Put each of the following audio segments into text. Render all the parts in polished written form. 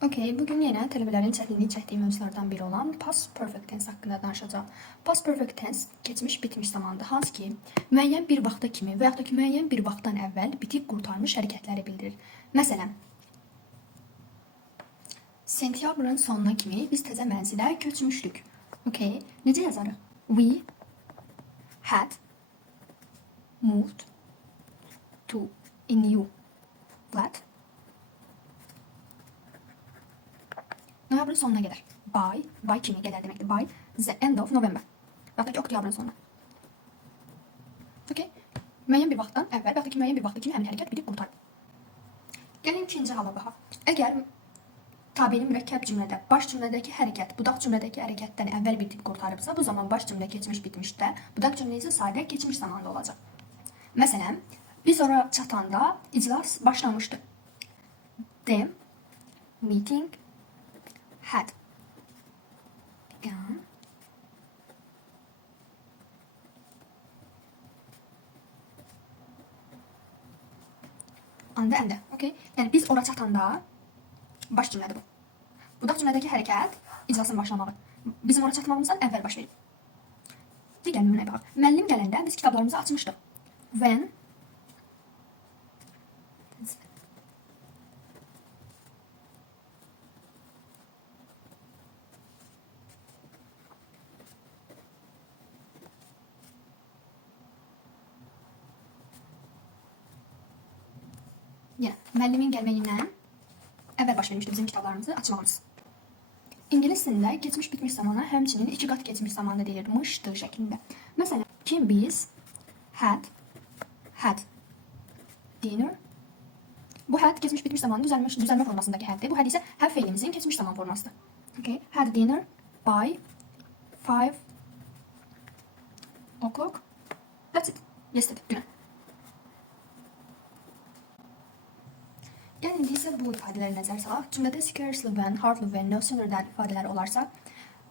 Okay, bugün yine tələbələrin çətinlik çəkdiyi mövzulardan biri olan past perfect tense haqqında danışacağıq. Past perfect tense keçmiş bitmiş zamandır, hansı ki, müəyyən bir vaxta kimi və yaxud da ki, müəyyən bir vaxtdan əvvəl bitib qurtarmış hərəkətləri bildirir. Məsələn, sentyabrın sonuna kimi biz təzə mənzilə köçmüşdük. Okay, necə yazarıq? We had moved to a new flat noyabrın sonuna qədər. By kimi qədər deməkdir. By the end of November. Və yaxud da ki, oktyabrın sonuna. Okay? Müəyyən bir vaxtdan əvvəl və yaxud da ki, müəyyən bir vaxta kimi həmin hərəkət bitib qurtarıb. Gəlin ikinci hala baxaq. Əgər tabeli mürəkkəb cümlədə baş cümlədəki hərəkət budaq cümlədəki hərəkətdən əvvəl bitib qurtarıbsa, bu zaman baş cümlə keçmiş bitmişdə, budaq cümlə isə sadə keçmiş zamanda olacaq. Məsələn, biz ora çatanda iclas başlamışdı. The meeting had begun on the end. Okay? Yəni biz ora çatanda baş cümlədir bu. Budaq cümlədəki hərəkət iclasın başlamağı. Bizim ora çatmağımızdan əvvəl baş verib. Digər nümunəyə baxaq. Müəllim gələndə biz kitablarımızı açmışdıq. When yəni, müəllimin gəlməyindən əvvəl baş vermişdi bizim kitablarımızı açmağımız. İngilis dilində keçmiş bitmiş zamana həmçinin iki qat keçmiş zamanda deyilmişdir şəklində. Məsələn, ki biz had dinner. Bu had keçmiş bitmiş zamanın düzəlmə formasındakı haddir. Bu had isə have feilimizin keçmiş zaman formasıdır. Okay? Had dinner by 5 o'clock. That's it. Yesterday. Dünən. Gəlin indi isə bu ifadələri nəzər salaq. Cümlədə scarcely when, hardly when, no sooner than ifadələri olarsa,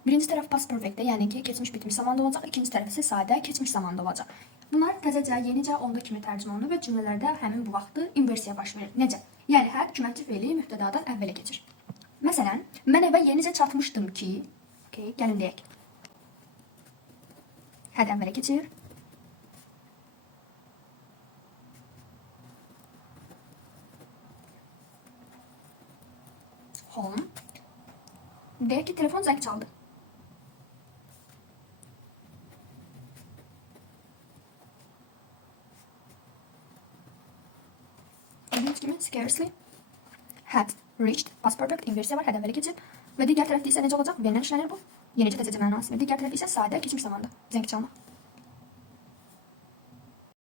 birinci tərəf past perfect-də, yəni ki, keçmiş bitmiş zamanda olacaq, ikinci tərəf isə sadə keçmiş zamanda olacaq. Bunlar təzəcə, yenicə onda kimi tərcümə olunur və cümlələrdə həmin bu vaxtı inversiya baş verir. Necə? Yəni had köməkçi feili mübtədadan əvvələ keçir. Məsələn, mən evə yenicə çatmışdım ki, okay, gəlin deyək. Had əvvələ keçir. Home. Deyək ki, telefon zəng çaldı. Gördüyünüz kimi scarcely had reached past perfect inversiya var, had əvvələ keçib və digər tərəfdə isə necə olacaq? When-lə işlənir bu. Yenicə təzəcə mənası. Digər tərəf isə sadə keçmiş zamanda zəng çalmaq.